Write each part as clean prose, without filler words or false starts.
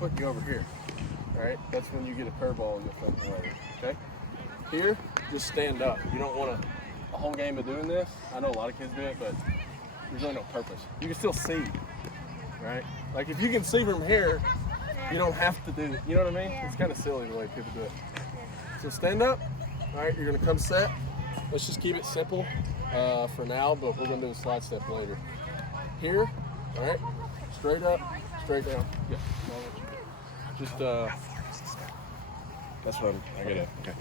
putting you over here. All right, that's when you get a curveball in the front later. Okay. Here, just stand up. You don't want a whole game of doing this. I know a lot of kids do it, but there's really no purpose. You can still see, right? Like if you can see from here, you don't have to do it. You know what I mean? It's kind of silly the way people do it. So stand up. All right, you're gonna come set. Let's just keep it simple for now, but we're gonna do a slide step later. Here, all right, straight up, straight down. Yeah. Just that's what I get it. Okay.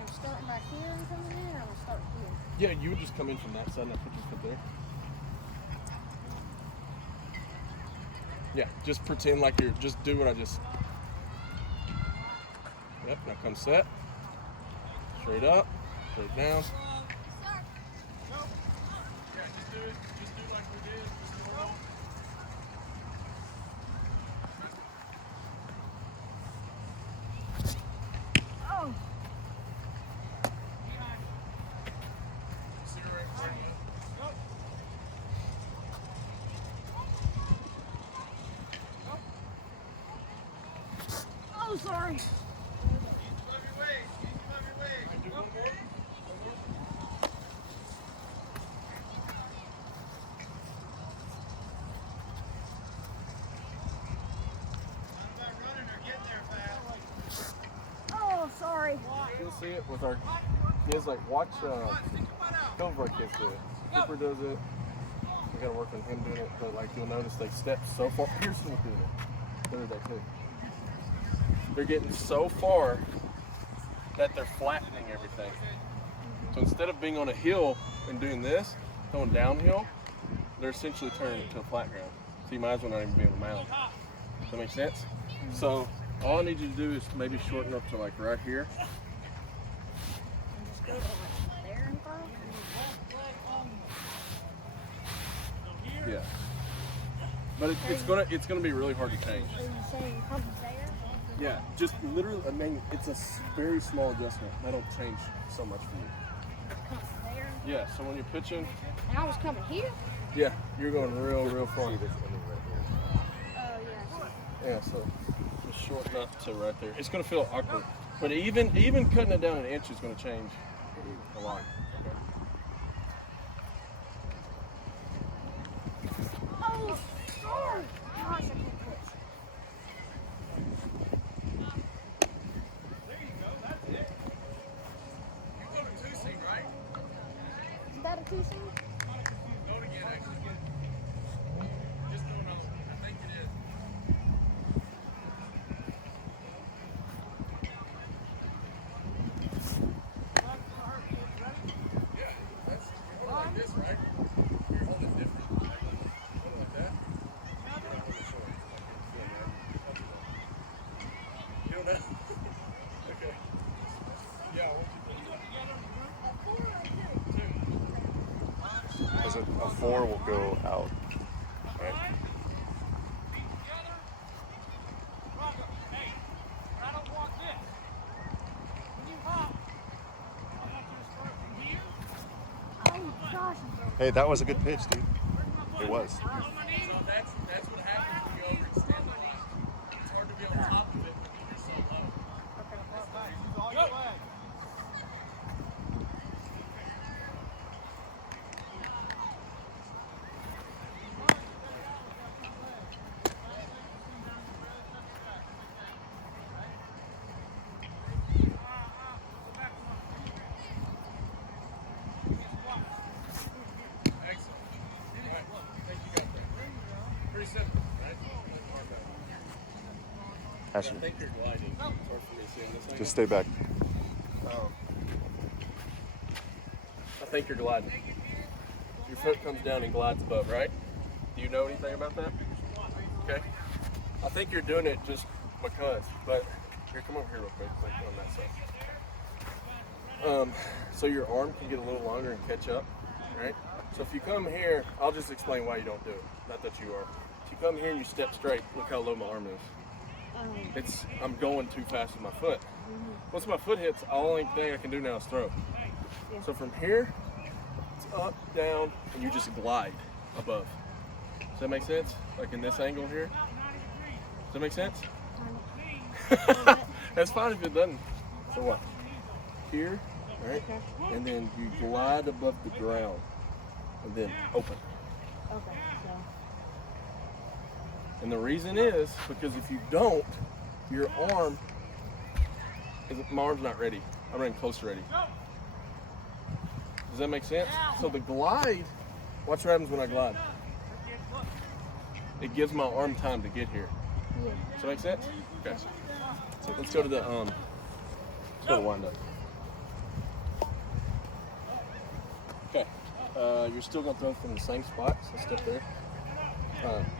I'm starting back here and coming in, or I'm gonna start here? Yeah, you would just come in from that side and put your foot there. Yeah, just pretend like you're, just do what I just. Yep, now come set. Straight up, straight down. Yeah, just do like we did. Just go on. Oh! Oh, sorry. Oh, sorry. You'll see it with our kids. Like watch, some of our kids do it. Cooper does it. We gotta work on him doing it. But like you'll notice they step so far. Pearson was doing it the other day too. They're getting so far that they're flattening everything. So instead of being on a hill and doing this, going downhill, they're essentially turning into a flat ground. So you might as well not even be on the mound. Does that make sense? So all I need you to do is maybe shorten up to like right here. And just go to like there and front? Yeah. But it's gonna be really hard to change. So you're saying come there? Yeah, just literally, I mean, it's a very small adjustment. That'll change so much for you. Come there? Yeah, so when you're pitching, And I was coming here? yeah, you're going real far. Oh, yeah. Yeah, so just shorten up to right there. It's gonna feel awkward, but even cutting it down an inch is gonna change a lot. Oh, sorry. Gosh, I can't pitch. Is that a two-seam? Because a 4 will go out, right? Oh, gosh. Hey, that was a good pitch, dude. It was. So that's what happens when you overextend the line. It's hard to be on top of it when you're so low. Excellent. All right, I think you got that. Pretty simple, right? I Ashley, think you're gliding. It's hard for me to see in this angle. just stay back. I think you're gliding. Your foot comes down and glides above, right? Do you know anything about that? Okay. I think you're doing it just because, but here, come over here real quick, like on that side. So your arm can get a little longer and catch up, right? So if you come here, I'll just explain why you don't do it. Not that you are. If you come here and you step straight, look how low my arm is. I'm going too fast with my foot. Once my foot hits, the only thing I can do now is throw. So from here, it's up, down, and you just glide above. Does that make sense? Like in this angle here? Does that make sense? Kind of. That's fine if it doesn't. So what? Here, right? Okay. And then you glide above the ground and then open. Okay, so. And the reason is because if you don't, your arm, my arm's not ready. I'm running close to ready. Does that make sense? So the glide, watch what happens when I glide. It gives my arm time to get here. Yeah. Does that make sense? Okay. So let's go to the let's go to wind up. Okay. You're still gonna throw from the same spot. So step there.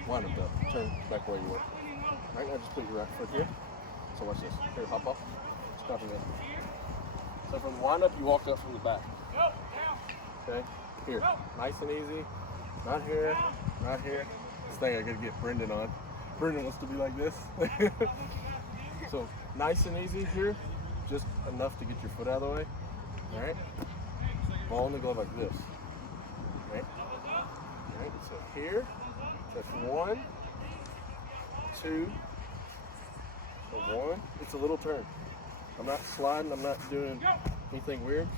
Wind up though. Turn back where you were. Right now, just put your right foot here. So watch this. Here, hop off. Stop again. So from the wind up, you walk up from the back. Okay. Here, nice and easy. Not here. Not here. This thing I gotta get Brendan on. Brendan wants to be like this. So nice and easy here, just enough to get your foot out of the way. All right. Ball in the glove like this. Right. All right. So here, that's 1, 2. So 1. It's a little turn. I'm not sliding. I'm not doing anything weird.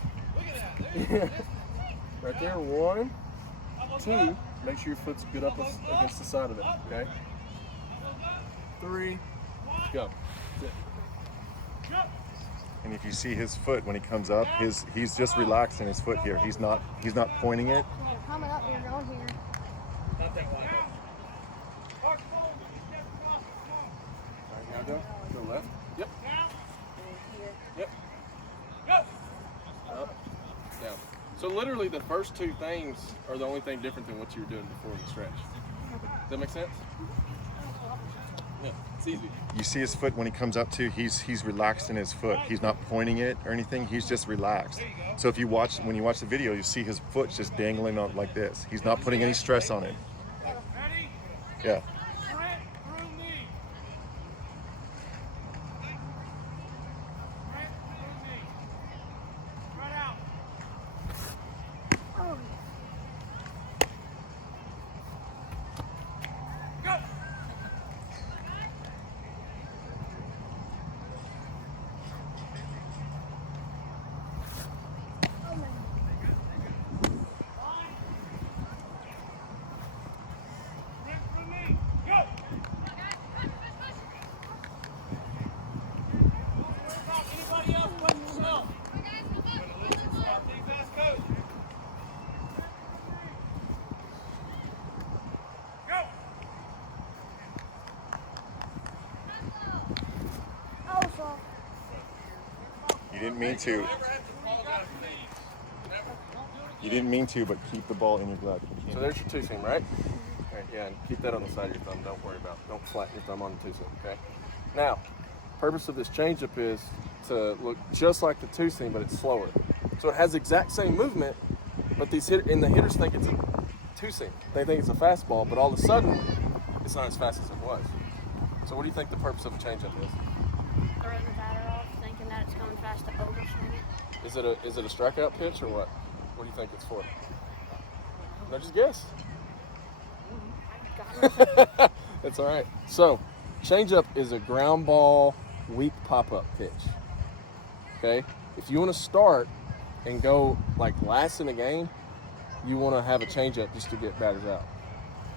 Right there. 1, 2. Make sure your foot's good up against the side of it. Okay. 3. Go. That's it. And if you see his foot when he comes up, he's just relaxing his foot here. He's not pointing it. You're coming up, you're going here. Not that wide. All right, now go left. Yep. Here. Yep. Up, down. So literally the first 2 things are the only thing different than what you were doing before the stretch. Does that make sense? Yeah, it's easy. You see his foot when he comes up too. He's relaxed in his foot. He's not pointing it or anything. He's just relaxed. So if you when you watch the video, you see his foot just dangling on like this. He's not putting any stress on it. Yeah. Oh, so. You didn't mean to. You didn't mean to, but keep the ball in your glove. You So there's your 2 seam, right? All right, yeah, and keep that on the side of your thumb. Don't worry about it. Don't flatten your thumb on the 2 seam, okay? Now, purpose of this changeup is to look just like the 2 seam, but it's slower. So it has the exact same movement, but the hitters think it's a 2 seam. They think it's a fastball, but all of a sudden, it's not as fast as it was. So what do you think the purpose of a changeup is? Throwing the batter off, thinking that it's coming fast to overswing it. Is it a strikeout pitch or what? What do you think it's for? No, just guess. That's all right. So, changeup is a ground ball, weak pop-up pitch. Okay? If you want to start and go like last in the game, you want to have a changeup just to get batters out.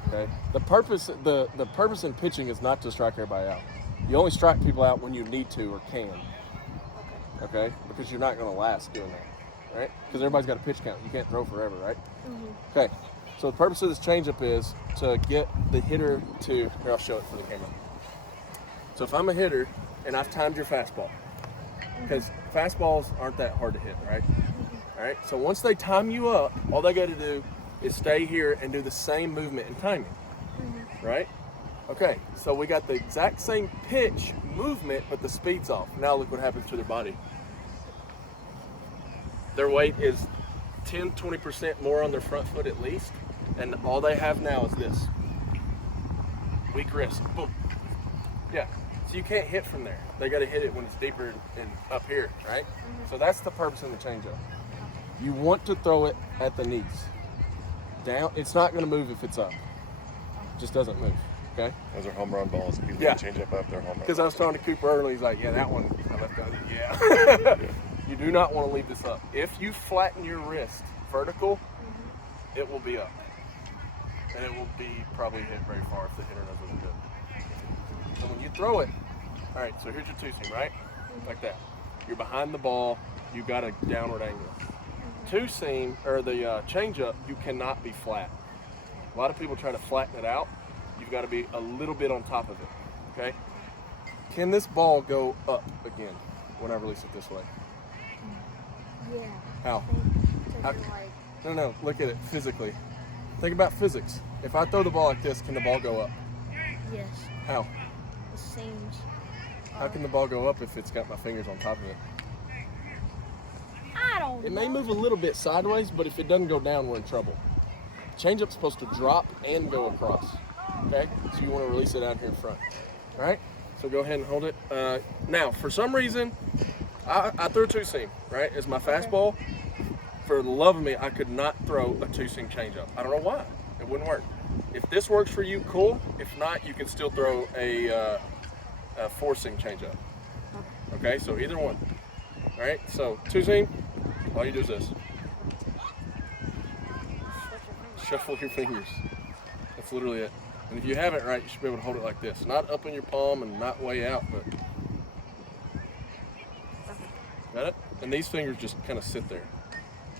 Okay? The purpose in pitching is not to strike everybody out. You only strike people out when you need to or can. Okay? Because you're not going to last doing that, right? Because everybody's got a pitch count. You can't throw forever, right? Mm-hmm. Okay. So the purpose of this changeup is to get the hitter to. Here, I'll show it for the camera. So if I'm a hitter and I've timed your fastball, because fastballs aren't that hard to hit, right? All right. So once they time you up, all they got to do is stay here and do the same movement and timing, right? Okay. So we got the exact same pitch movement, but the speed's off. Now look what happens to their body. Their weight is 10-20% more on their front foot at least, and all they have now is this. Weak wrist. Boom. Yeah. So you can't hit from there. They got to hit it when it's deeper and up here, right? So that's the purpose of the changeup. You want to throw it at the knees. Down. It's not going to move if it's up. It just doesn't move. Okay? Those are home run balls. If you leave Yeah. a change up, they're home run. Because I was talking to Cooper early, he's like, yeah, that one I left out. Yeah. You do not want to leave this up. If you flatten your wrist vertical, it will be up. And it will be probably hit very far if the hitter knows what to do. So when you throw it, all right, so here's your two-seam, right? Like that. You're behind the ball, you got a downward angle. Two-seam, or the change-up, you cannot be flat. A lot of people try to flatten it out. You've got to be a little bit on top of it, okay? Can this ball go up again when I release it this way? Yeah. How? So How- then, like, No, look at it physically. Think about physics. If I throw the ball like this, can the ball go up? yes, How? it seems. How can the ball go up if it's got my fingers on top of it? I don't It know. may move a little bit sideways, but if it doesn't go down, we're in trouble. Changeup's supposed to drop and go across. Okay? So you want to release it out here in front. All right? So go ahead and hold it. Now, for some reason, I threw a two-seam, right? It's my fastball. For the love of me, I could not throw a two-seam changeup. I don't know why. It wouldn't work. If this works for you, cool. If not, you can still throw a four-seam changeup. Okay? So either one. All right? So two-seam, all you do is this. Shuffle your fingers. That's literally it. And if you have it right, you should be able to hold it like this. Not up in your palm and not way out, but. Got it? And these fingers just kind of sit there.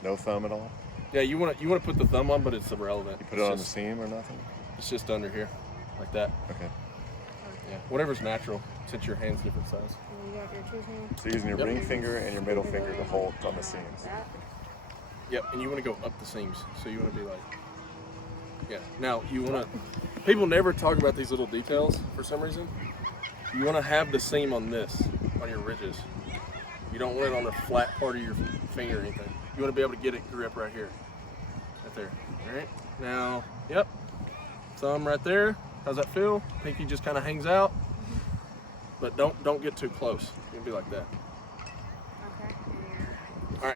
No thumb at all? Yeah, you want to put the thumb on, but it's irrelevant. You put it on the seam or nothing? It's just under here, like that. Okay. Yeah, whatever's natural, since your hand's different size. You got your two hands. So you're using your Yep. ring finger and your middle finger to hold on the seams. That. Yep, and you want to go up the seams. So you want to be like, yeah. Now you want to. People never talk about these little details for some reason. You want to have the seam on this, on your ridges. You don't want it on the flat part of your finger or anything. You want to be able to get it grip right here, right there. All right. Now, yep. Thumb right there. How's that feel? Pinky just kind of hangs out, but don't get too close. You can be like that.